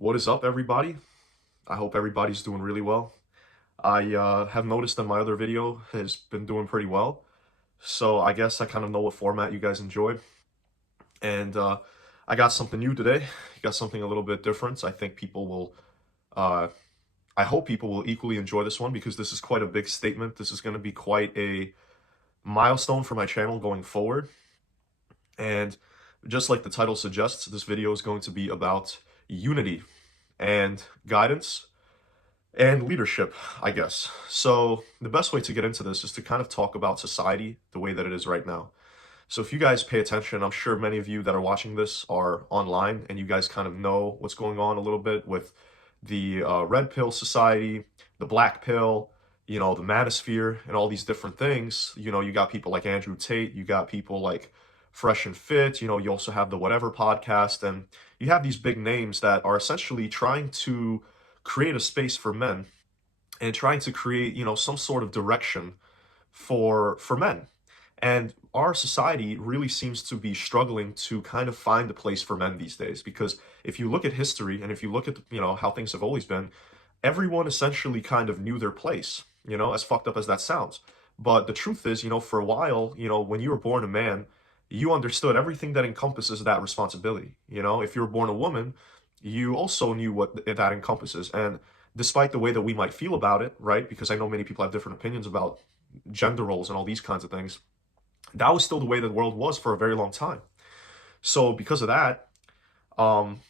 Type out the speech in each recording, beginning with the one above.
What is up, everybody? I hope everybody's doing really well. I have noticed that my other video has been doing pretty well, so I guess I kind of know what format you guys enjoy. And I got something new today. Got something a little bit different. Uh, I hope people will equally enjoy this one because this is quite a big statement. This is going to be quite a milestone for my channel going forward. And just like the title suggests, this video is going to be about unity and guidance and leadership, I guess. So the best way to get into this is to kind of talk about society the way that it is right now. So if you guys pay attention, I'm sure many of you that are watching this are online and you guys kind of know what's going on a little bit with the red pill society, the black pill, the manosphere, and all these different things. You got people like Andrew Tate, you got people like Fresh and Fit, you also have the Whatever podcast, and you have these big names that are essentially trying to create a space for men and trying to create, some sort of direction for men. And our society really seems to be struggling to kind of find a place for men these days because if you look at history and if you look at, how things have always been, everyone essentially kind of knew their place, as fucked up as that sounds. But the truth is, for a while, when you were born a man, you understood everything that encompasses that responsibility. If you were born a woman, you also knew what that encompasses. And despite the way that we might feel about it, right? Because I know many people have different opinions about gender roles and all these kinds of things, that was still the way the world was for a very long time. So because of that, um,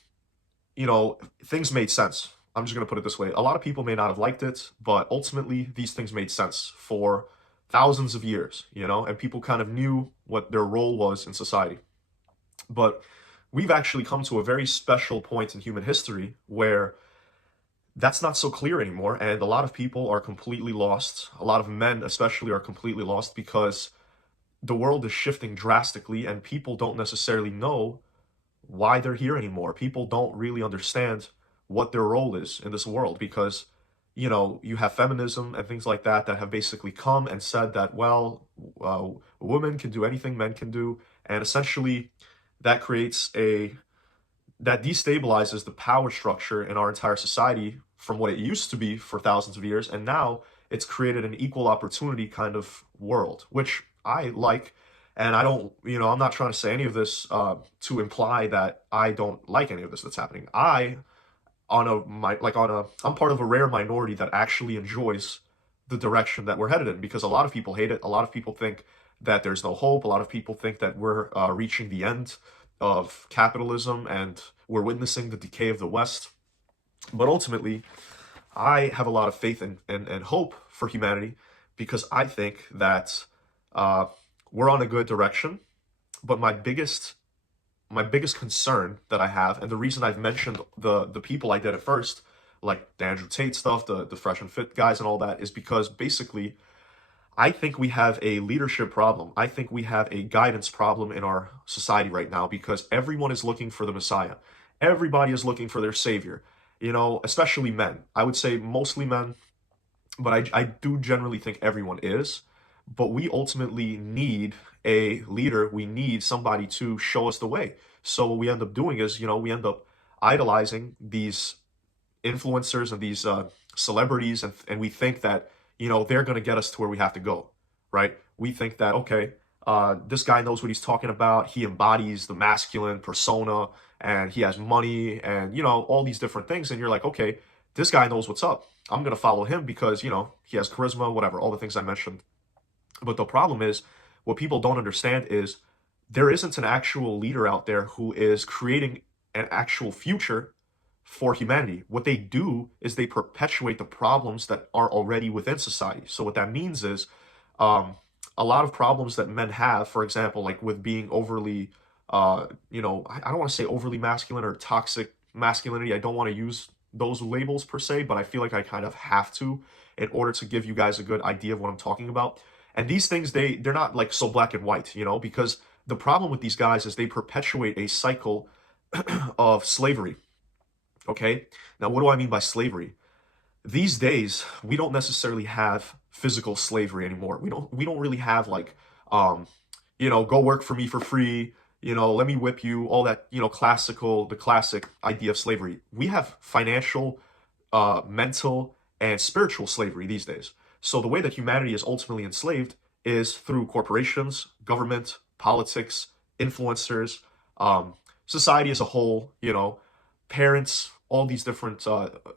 things made sense. I'm just going to put it this way. A lot of people may not have liked it, but ultimately these things made sense for thousands of years, and people kind of knew what their role was in society. But we've actually come to a very special point in human history where that's not so clear anymore, and a lot of people are completely lost. A lot of men, especially, are completely lost because the world is shifting drastically, and people don't necessarily know why they're here anymore. People don't really understand what their role is in this world because, you have feminism and things like that that have basically come and said that, well, women can do anything men can do, and essentially that creates that destabilizes the power structure in our entire society from what it used to be for thousands of years, and now it's created an equal opportunity kind of world, which I like. And I don't, I'm not trying to say any of this to imply that I don't like any of this that's happening. I'm part of a rare minority that actually enjoys the direction that we're headed in because a lot of people hate it. A lot of people think that there's no hope. A lot of people think that we're reaching the end of capitalism and we're witnessing the decay of the West. But ultimately, I have a lot of faith and hope for humanity because I think that uh, we're on a good direction. But my biggest concern that I have, and the reason I've mentioned the people I did at first, like the Andrew Tate stuff, the Fresh and Fit guys and all that, is because basically I think we have a leadership problem. I think we have a guidance problem in our society right now because everyone is looking for the Messiah. Everybody is looking for their savior, especially men. I would say mostly men, but I do generally think everyone is. But we ultimately need a leader. We need somebody to show us the way. So what we end up doing is, we end up idolizing these influencers and these celebrities, and we think that they're going to get us to where we have to go, right? We think that okay, this guy knows what he's talking about. He embodies the masculine persona, and he has money, and all these different things. And you're like, okay, this guy knows what's up. I'm going to follow him because he has charisma, whatever, all the things I mentioned. But the problem is, what people don't understand is there isn't an actual leader out there who is creating an actual future for humanity. What they do is they perpetuate the problems that are already within society. So what that means is um, a lot of problems that men have, for example, like with being overly, I don't want to say overly masculine or toxic masculinity. I don't want to use those labels per se, but I feel like I kind of have to in order to give you guys a good idea of what I'm talking about. And these things, they're not like so black and white, because the problem with these guys is they perpetuate a cycle of slavery. Okay. Now, what do I mean by slavery? These days, we don't necessarily have physical slavery anymore. We don't really have like, go work for me for free. let me whip you, all that, the classic idea of slavery. We have financial, mental, and spiritual slavery these days. So the way that humanity is ultimately enslaved is through corporations, government, politics, influencers, um, society as a whole, parents, all these different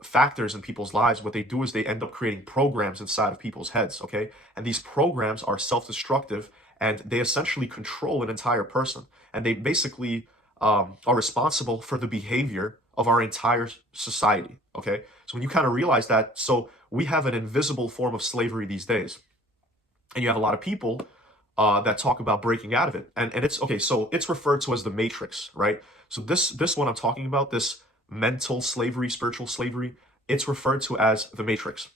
factors in people's lives. What they do is they end up creating programs inside of people's heads, okay? And these programs are self-destructive, and they essentially control an entire person. And they basically are responsible for the behavior of our entire society, okay? So when you kind of realize that, so we have an invisible form of slavery these days. And you have a lot of people that talk about breaking out of it. And it's okay, so it's referred to as the matrix, right? So this one I'm talking about, this mental slavery, spiritual slavery, it's referred to as the matrix.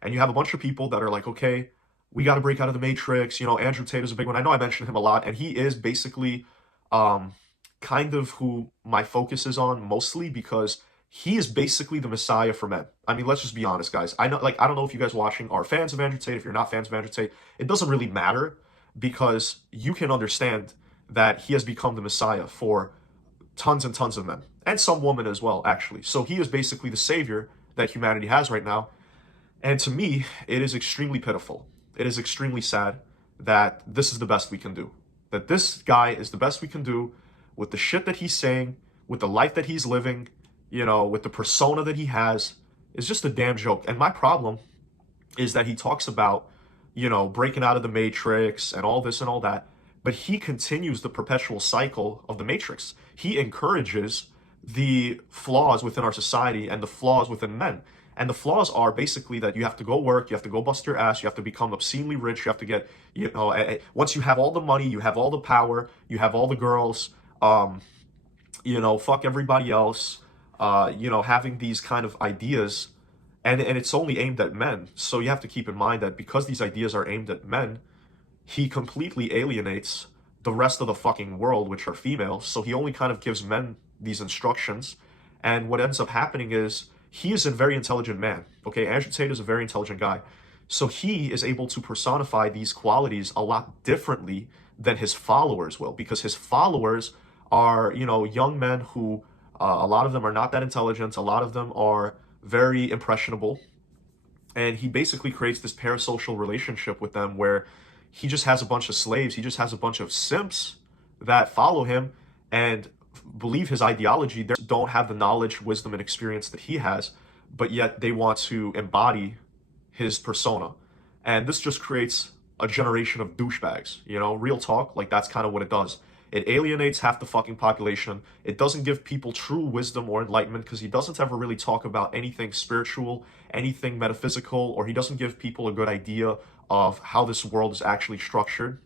And you have a bunch of people that are like, okay, we got to break out of the matrix. Andrew Tate is a big one. I know I mentioned him a lot, and he is basically um, kind of who my focus is on mostly because he is basically the messiah for men. I mean, let's just be honest, guys. I know, like, I don't know if you guys watching are fans of Andrew Tate. If you're not fans of Andrew Tate, it doesn't really matter because you can understand that he has become the messiah for tons and tons of men and some women as well, actually. So he is basically the savior that humanity has right now. And to me, it is extremely pitiful. It is extremely sad that this is the best we can do. That this guy is the best we can do with the shit that he's saying, with the life that he's living, with the persona that he has, is just a damn joke. And my problem is that he talks about, breaking out of the matrix and all this and all that, but he continues the perpetual cycle of the matrix. He encourages the flaws within our society and the flaws within men. And the flaws are basically that you have to go work, you have to go bust your ass, you have to become obscenely rich, you have to get, once you have all the money, you have all the power, you have all the girls, fuck everybody else, having these kind of ideas, and it's only aimed at men. So you have to keep in mind that because these ideas are aimed at men, he completely alienates the rest of the fucking world, which are females. So he only kind of gives men these instructions. And what ends up happening is he is a very intelligent man. Okay, Andrew Tate is a very intelligent guy. So he is able to personify these qualities a lot differently than his followers will, because his followers are, young men who, a lot of them are not that intelligent. A lot of them are very impressionable. And he basically creates this parasocial relationship with them where he just has a bunch of slaves. He just has a bunch of simps that follow him and believe his ideology. They don't have the knowledge, wisdom, and experience that he has, but yet they want to embody his persona. And this just creates a generation of douchebags, real talk. Like, that's kind of what it does. It alienates half the fucking population. It doesn't give people true wisdom or enlightenment because he doesn't ever really talk about anything spiritual, anything metaphysical, or he doesn't give people a good idea of how this world is actually structured.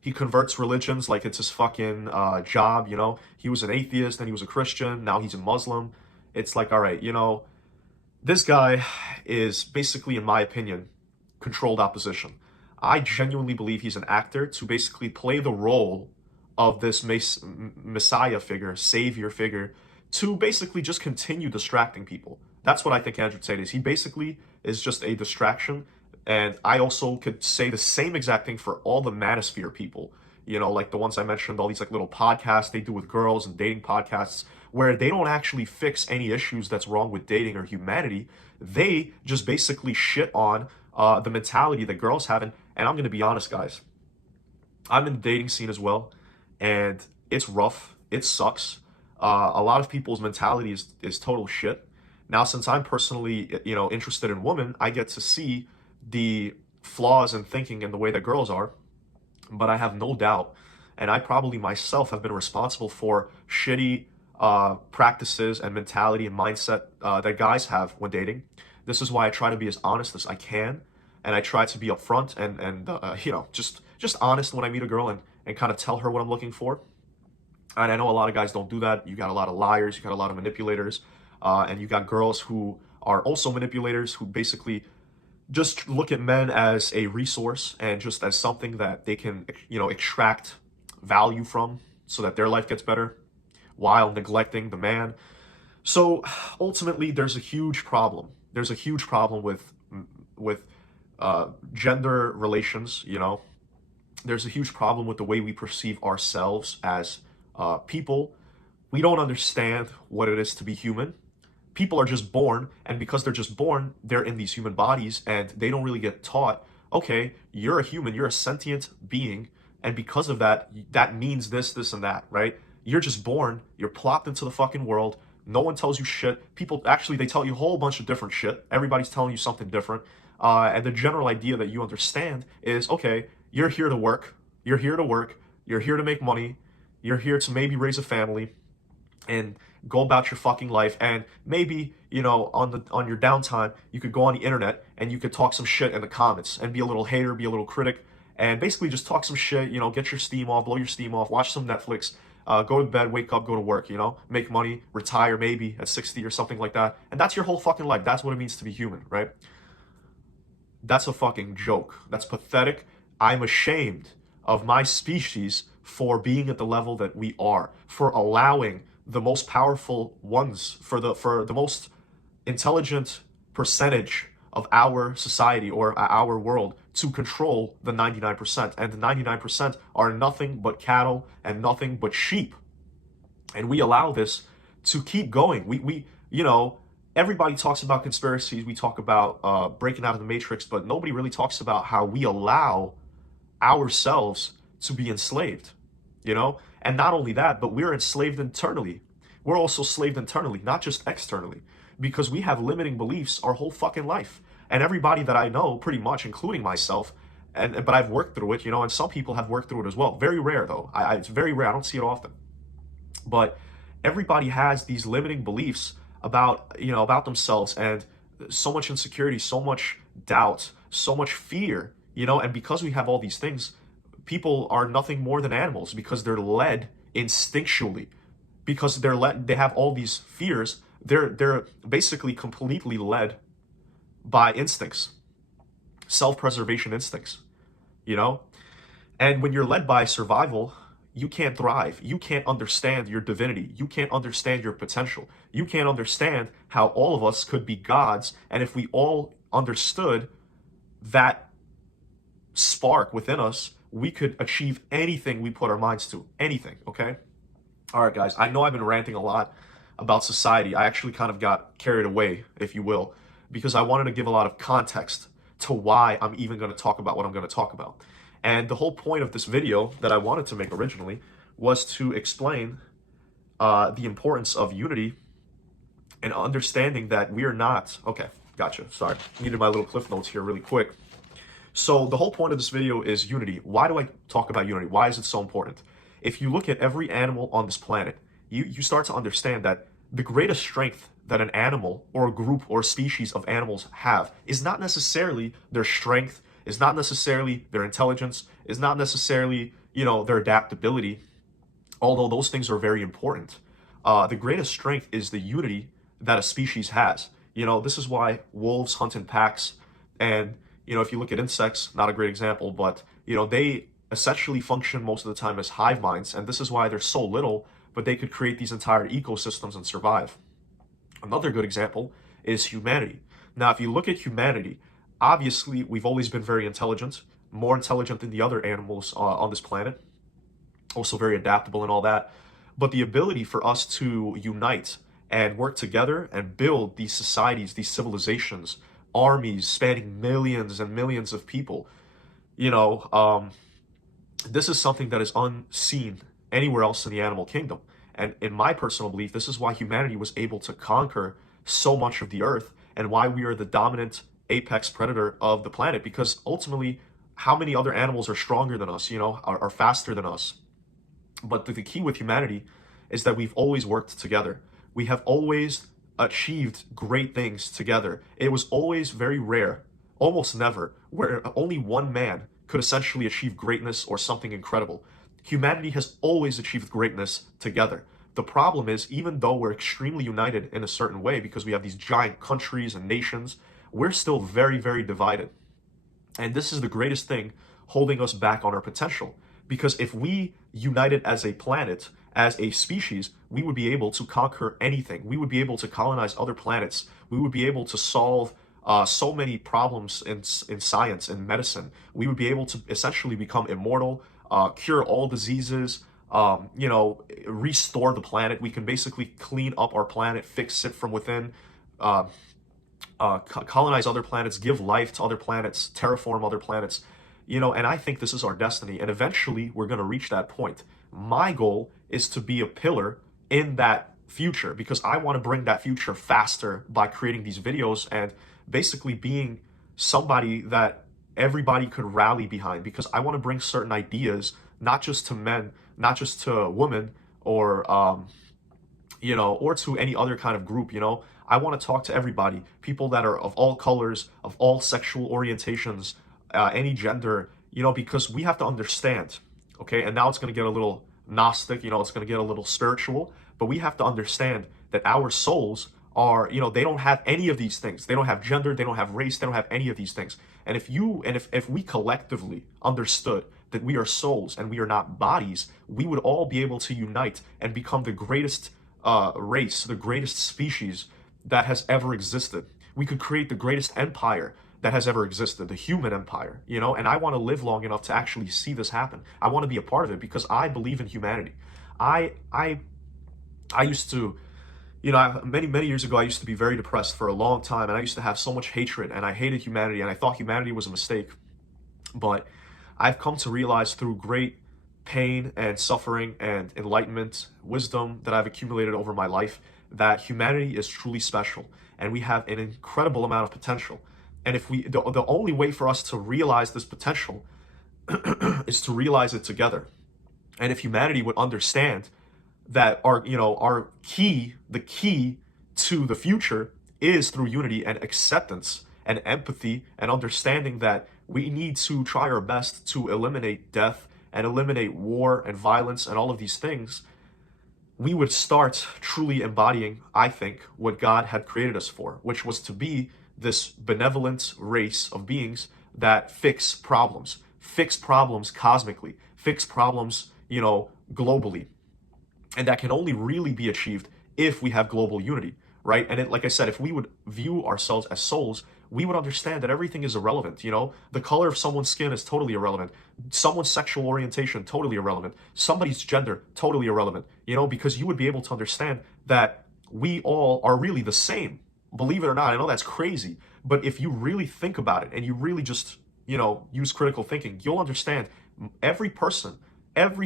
He converts religions like it's his fucking job. He was an atheist, then he was a Christian, now he's a Muslim. It's like, all right, this guy is basically, in my opinion, controlled opposition. I genuinely believe he's an actor to basically play the role of this messiah figure, savior figure, to basically just continue distracting people. That's what I think Andrew Tate is. He basically is just a distraction. And I also could say the same exact thing for all the manosphere people, like the ones I mentioned, all these like little podcasts they do with girls and dating podcasts where they don't actually fix any issues that's wrong with dating or humanity. They just basically shit on the mentality that girls have. And I'm going to be honest, guys, I'm in the dating scene as well, and it's rough. It sucks. A lot of people's mentality is total shit. Now, since I'm personally, interested in women, I get to see the flaws in thinking and the way that girls are, but I have no doubt, and I probably myself have been responsible for shitty practices and mentality and mindset that guys have when dating. This is why I try to be as honest as I can, and I try to be upfront and just honest when I meet a girl and kind of tell her what I'm looking for. And I know a lot of guys don't do that. You got a lot of liars, you got a lot of manipulators, and you got girls who are also manipulators who basically just look at men as a resource and just as something that they can, extract value from so that their life gets better while neglecting the man. So ultimately, there's a huge problem. There's a huge problem with gender relations. There's a huge problem with the way we perceive ourselves as people. We don't understand what it is to be human. People are just born, and because they're just born, they're in these human bodies, and they don't really get taught, okay, you're a human, you're a sentient being, and because of that, that means this, this, and that, right? You're just born, you're plopped into the fucking world. No one tells you shit. People actually, they tell you a whole bunch of different shit. Everybody's telling you something different. And the general idea that you understand is, okay, you're here to work. You're here to work. You're here to make money. You're here to maybe raise a family and go about your fucking life. And maybe, you know, on your downtime, you could go on the internet and you could talk some shit in the comments and be a little hater, be a little critic, and basically just talk some shit, you know, get your steam off, blow your steam off, watch some Netflix, go to bed, wake up, go to work, you know, make money, retire maybe at 60 or something like that. And that's your whole fucking life. That's what it means to be human, right? That's a fucking joke. That's pathetic. I'm ashamed of my species for being at the level that we are, for allowing the most powerful ones, for the most intelligent percentage of our society or our world to control the 99%. And the 99% are nothing but cattle and nothing but sheep. And we allow this to keep going. We you know, everybody talks about conspiracies. We talk about breaking out of the matrix, but nobody really talks about how we allow ourselves to be enslaved, you know? And not only that, but we're enslaved internally. We're also slaved internally, not just externally, because we have limiting beliefs our whole fucking life. And everybody that I know, pretty much, including myself, but I've worked through it, you know, and some people have worked through it as well. Very rare, though. It's very rare. I don't see it often. But everybody has these limiting beliefs about, you know, about themselves, and so much insecurity, so much doubt, so much fear, you know, and because we have all these things, people are nothing more than animals because they're led instinctually, because they have all these fears. They're basically completely led by instincts, self-preservation instincts, you know? And when you're led by survival, you can't thrive. You can't understand your divinity. You can't understand your potential. You can't understand how all of us could be gods. And if we all understood that spark within us, we could achieve anything we put our minds to. Anything, okay? All right, guys, I know I've been ranting a lot about society. I actually kind of got carried away, if you will, because I wanted to give a lot of context to why I'm even going to talk about what I'm going to talk about. And the whole point of this video that I wanted to make originally was to explain the importance of unity and understanding that we are not... Okay, gotcha. Sorry. Needed my little cliff notes here really quick. So the whole point of this video is unity. Why do I talk about unity? Why is it so important? If you look at every animal on this planet, you start to understand that the greatest strength that an animal or a group or a species of animals have is not necessarily their strength, is not necessarily their intelligence, is not necessarily, you know, their adaptability, although those things are very important. The greatest strength is the unity that a species has. You know, this is why wolves hunt in packs. And, you know, if you look at insects, not a great example, but, you know, they essentially function most of the time as hive minds. And this is why they're so little, but they could create these entire ecosystems and survive. Another good example is humanity. Now, if you look at humanity, obviously, we've always been very intelligent, more intelligent than the other animals on this planet, also very adaptable and all that. But the ability for us to unite and work together and build these societies, these civilizations, armies spanning millions and millions of people, you know, this is something that is unseen anywhere else in the animal kingdom. And in my personal belief, this is why humanity was able to conquer so much of the earth and why we are the dominant apex predator of the planet, because ultimately, how many other animals are stronger than us, you know, are faster than us? But the key with humanity is that we've always worked together. We have always achieved great things together. It was always very rare, almost never, where only one man could essentially achieve greatness or something incredible. Humanity has always achieved greatness together. The problem is, even though we're extremely united in a certain way because we have these giant countries and nations, we're still very, very divided. And this is the greatest thing holding us back on our potential. Because if we united as a planet, as a species, we would be able to conquer anything. We would be able to colonize other planets. We would be able to solve so many problems in science and medicine. We would be able to essentially become immortal, cure all diseases, restore the planet. We can basically clean up our planet, fix it from within, uh, colonize other planets, give life to other planets, terraform other planets, and I think this is our destiny. And eventually we're going to reach that point. My goal is to be a pillar in that future because I want to bring that future faster by creating these videos and basically being somebody that everybody could rally behind because I want to bring certain ideas, not just to men, not just to women, or to any other kind of group. I want to talk to everybody, people that are of all colors, of all sexual orientations, any gender, because we have to understand, okay? And now it's going to get a little Gnostic, it's going to get a little spiritual, but we have to understand that our souls are, they don't have any of these things. They don't have gender, they don't have race, they don't have any of these things. And if we collectively understood that we are souls and we are not bodies, we would all be able to unite and become the greatest race, the greatest species that has ever existed. We could create the greatest empire that has ever existed, the human empire, and I want to live long enough to actually see this happen. I want to be a part of it because I believe in humanity. I used to, many years ago, I used to be very depressed for a long time, and I used to have so much hatred, and I hated humanity, and I thought humanity was a mistake. But I've come to realize through great pain and suffering and enlightenment, wisdom that I've accumulated over my life, that humanity is truly special, and we have an incredible amount of potential. And if the only way for us to realize this potential is to realize it together. And if humanity would understand that the key to the future is through unity and acceptance and empathy and understanding that we need to try our best to eliminate death and eliminate war and violence and all of these things, we would start truly embodying, I think, what God had created us for, which was to be this benevolent race of beings that fix problems cosmically, fix problems, globally. And that can only really be achieved if we have global unity, right? And like I said, if we would view ourselves as souls, we would understand that everything is irrelevant. The color of someone's skin is totally irrelevant. Someone's sexual orientation, totally irrelevant. Somebody's gender, totally irrelevant. Because you would be able to understand that we all are really the same. Believe it or not, I know that's crazy, but if you really think about it and you really just, use critical thinking, you'll understand every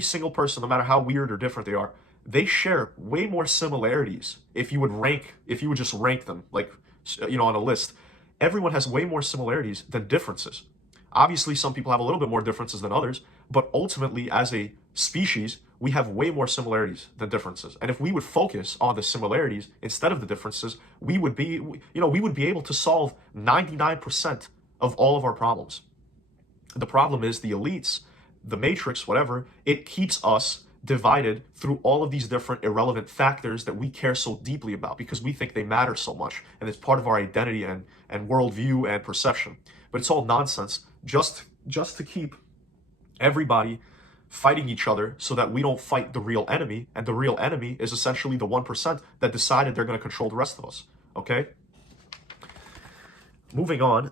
single person, no matter how weird or different they are, they share way more similarities. If you would just rank them, like, on a list, everyone has way more similarities than differences. Obviously, some people have a little bit more differences than others, but ultimately, as a species, we have way more similarities than differences. And if we would focus on the similarities instead of the differences, we would be able to solve 99% of all of our problems. The problem is the elites, the matrix, whatever, it keeps us divided through all of these different irrelevant factors that we care so deeply about because we think they matter so much and it's part of our identity and worldview and perception. But it's all nonsense just to keep everybody fighting each other so that we don't fight the real enemy, and the real enemy is essentially the 1% that decided they're going to control the rest of us. Okay? Moving on.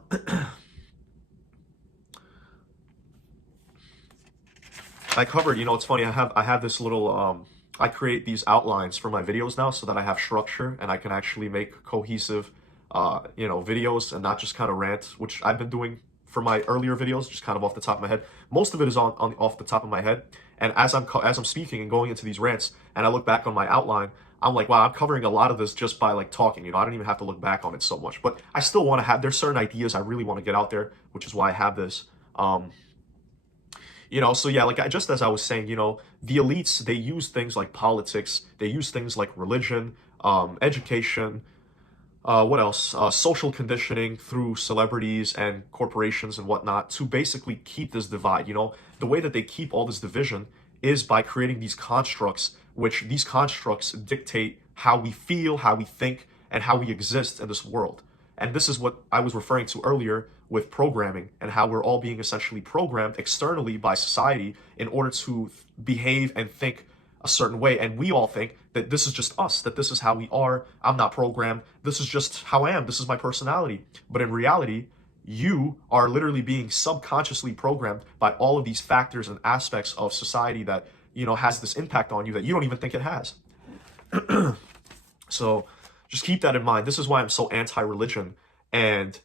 I covered, it's funny, I have this little I create these outlines for my videos now so that I have structure and I can actually make cohesive videos and not just kind of rant, which I've been doing for my earlier videos, just kind of off the top of my head. Most of it is on off the top of my head. And as I'm speaking and going into these rants, and I look back on my outline, I'm like, wow, I'm covering a lot of this just by like talking. I don't even have to look back on it so much. But I still want to have, there's certain ideas I really want to get out there, which is why I have this. So yeah, like just as I was saying, the elites, they use things like politics, they use things like religion, education, what else? Social conditioning through celebrities and corporations and whatnot to basically keep this divide. The way that they keep all this division is by creating these constructs, which these constructs dictate how we feel, how we think, and how we exist in this world. And this is what I was referring to earlier with programming and how we're all being essentially programmed externally by society in order to behave and think a certain way, and we all think that this is just us, that this is how we are. I'm not programmed. This is just how I am. This is my personality. But in reality, you are literally being subconsciously programmed by all of these factors and aspects of society that, has this impact on you that you don't even think it has. So just keep that in mind. This is why I'm so anti-religion and,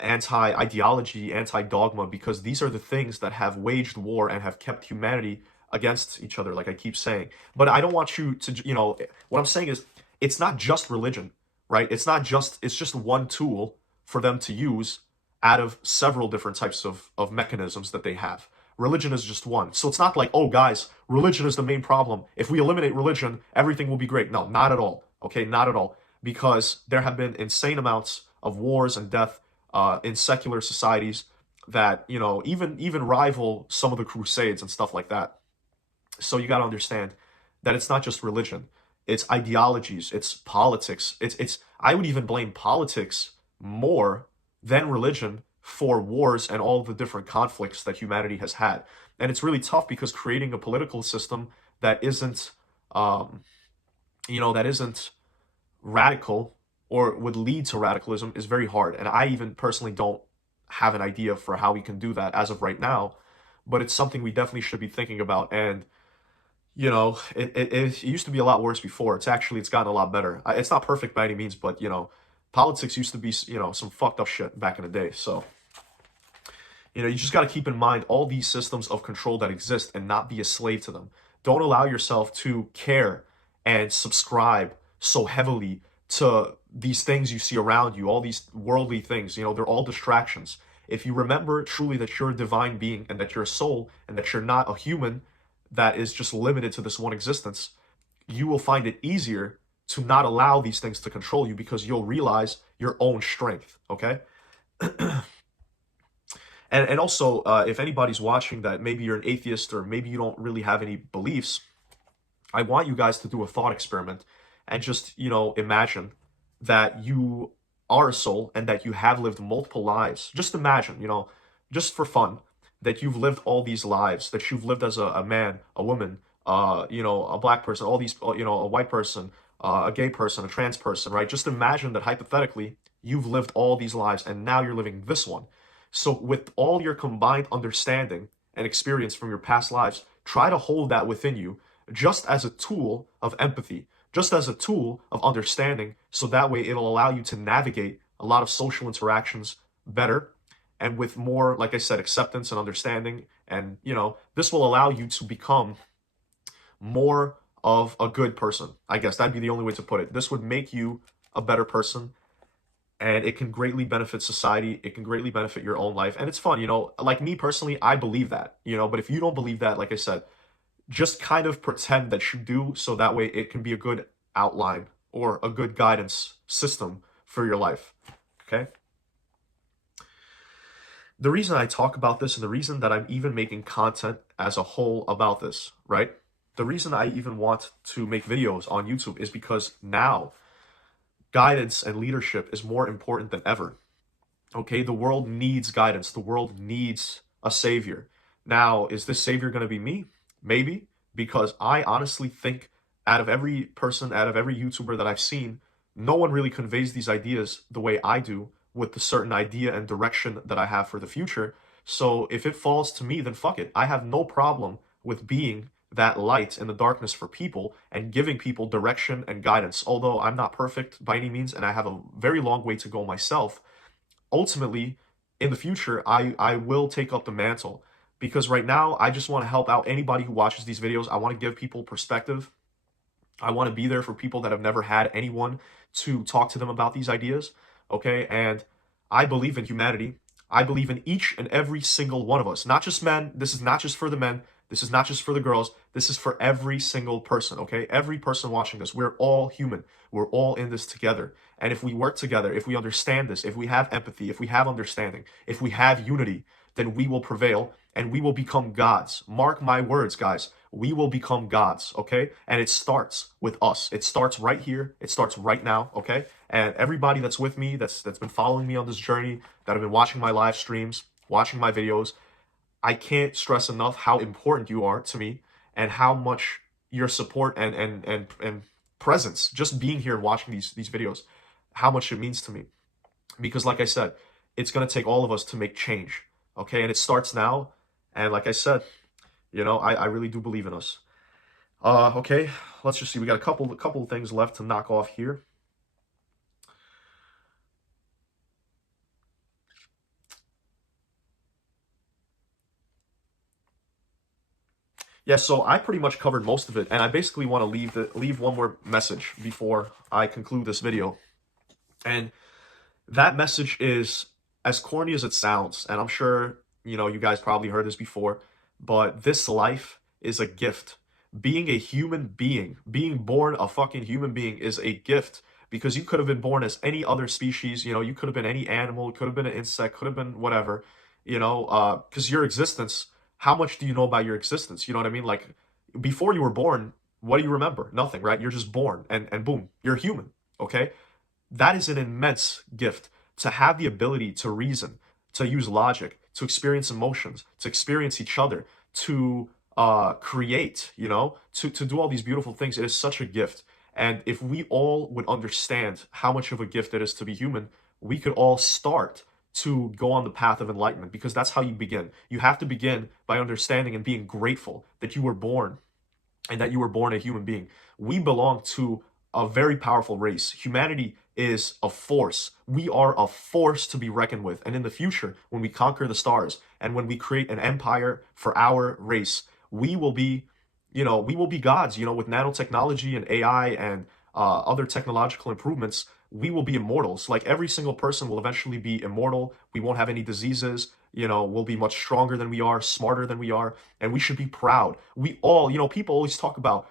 anti-ideology, anti-dogma, because these are the things that have waged war and have kept humanity against each other, like I keep saying. But I don't want you to, what I'm saying is it's not just religion, right? It's just one tool for them to use out of several different types of mechanisms that they have. Religion is just one. So it's not like, oh, guys, religion is the main problem. If we eliminate religion, everything will be great. No, not at all. Okay, not at all. Because there have been insane amounts of wars and death in secular societies that, even rival some of the crusades and stuff like that. So you got to understand that it's not just religion. It's ideologies, it's politics. It's I would even blame politics more than religion for wars and all the different conflicts that humanity has had. And it's really tough because creating a political system that isn't that isn't radical or would lead to radicalism is very hard. And I even personally don't have an idea for how we can do that as of right now, but it's something we definitely should be thinking about. And it used to be a lot worse before. It's gotten a lot better. It's not perfect by any means, but politics used to be some fucked up shit back in the day. So you just got to keep in mind all these systems of control that exist and not be a slave to them. Don't allow yourself to care and subscribe so heavily to these things you see around you, all these worldly things. They're all distractions. If you remember truly that you're a divine being and that you're a soul and that you're not a human that is just limited to this one existence, you will find it easier to not allow these things to control you because you'll realize your own strength, okay? And also, if anybody's watching that maybe you're an atheist or maybe you don't really have any beliefs, I want you guys to do a thought experiment and just, imagine that you are a soul and that you have lived multiple lives. Just imagine, just for fun, that you've lived all these lives, that you've lived as a man, a woman, a black person, all these, a white person, a gay person, a trans person, right? Just imagine that hypothetically, you've lived all these lives and now you're living this one. So with all your combined understanding and experience from your past lives, try to hold that within you just as a tool of empathy, just as a tool of understanding. So that way it'll allow you to navigate a lot of social interactions better and with more, like I said, acceptance and understanding. And, this will allow you to become more of a good person. I guess that'd be the only way to put it. This would make you a better person. And it can greatly benefit society. It can greatly benefit your own life. And it's fun, like me personally, I believe that, but if you don't believe that, like I said, just kind of pretend that you do. So that way it can be a good outline or a good guidance system for your life. Okay. The reason I talk about this and the reason that I'm even making content as a whole about this, right? The reason I even want to make videos on YouTube is because now guidance and leadership is more important than ever. Okay, the world needs guidance. The world needs a savior. Now, is this savior going to be me? Maybe, because I honestly think out of every person, out of every YouTuber that I've seen, no one really conveys these ideas the way I do with the certain idea and direction that I have for the future. So if it falls to me, then fuck it. I have no problem with being that light in the darkness for people and giving people direction and guidance. Although I'm not perfect by any means and I have a very long way to go myself, ultimately, in the future, I will take up the mantle because right now, I just want to help out anybody who watches these videos. I want to give people perspective. I want to be there for people that have never had anyone to talk to them about these ideas, okay? And I believe in humanity. I believe in each and every single one of us, not just men. This is not just for the men. This is not just for the girls. This is for every single person, okay? Every person watching this. We're all human. We're all in this together. And if we work together, if we understand this, if we have empathy, if we have understanding, if we have unity, then we will prevail and we will become gods. Mark my words, guys. We will become gods, okay? And it starts with us. It starts right here. It starts right now, okay? And everybody that's with me, that's been following me on this journey, that have been watching my live streams, watching my videos, I can't stress enough how important you are to me and how much your support and presence, just being here and watching these videos, how much it means to me. Because like I said, it's gonna take all of us to make change. Okay, and it starts now. And like I said, I really do believe in us. Okay, let's just see. We got a couple of things left to knock off here. Yeah, so I pretty much covered most of it, and I basically want to leave one more message before I conclude this video. And that message is, as corny as it sounds, and I'm sure, you guys probably heard this before, but this life is a gift. Being a human being, being born a fucking human being is a gift, because you could have been born as any other species, you could have been any animal, could have been an insect, could have been whatever, because your existence, how much do you know about your existence? You know what I mean? Like, before you were born, what do you remember? Nothing, right? You're just born, and boom, you're human, okay? That is an immense gift, to have the ability to reason, to use logic, to experience emotions, to experience each other, to create, to do all these beautiful things. It is such a gift. And if we all would understand how much of a gift it is to be human, we could all start to go on the path of enlightenment, because that's how you begin. You have to begin by understanding and being grateful that you were born, and that you were born a human being. We belong to a very powerful race. Humanity is a force. We are a force to be reckoned with. And in the future, when we conquer the stars and when we create an empire for our race, we will be gods, with nanotechnology and AI and other technological improvements. We will be immortals. Like, every single person will eventually be immortal. We won't have any diseases. We'll be much stronger than we are, smarter than we are, and we should be proud. We all, people always talk about,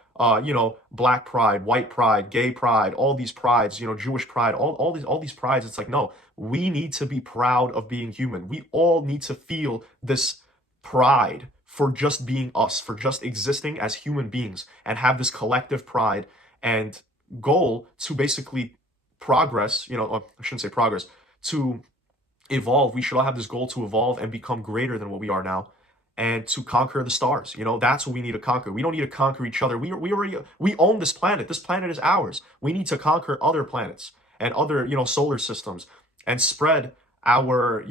black pride, white pride, gay pride, all these prides, Jewish pride, all these prides. It's like, no, we need to be proud of being human. We all need to feel this pride for just being us, for just existing as human beings, and have this collective pride and goal to basically progress, I shouldn't say progress, to evolve. We should all have this goal to evolve and become greater than what we are now, and to conquer the stars. That's what we need to conquer. We don't need to conquer each other. We own this planet. This planet is ours. We need to conquer other planets and other, solar systems, and spread our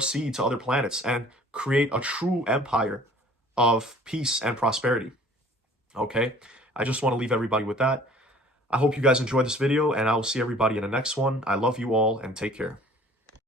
seed to other planets, and create a true empire of peace and prosperity. Okay? I just want to leave everybody with that. I hope you guys enjoyed this video, and I will see everybody in the next one. I love you all, and take care.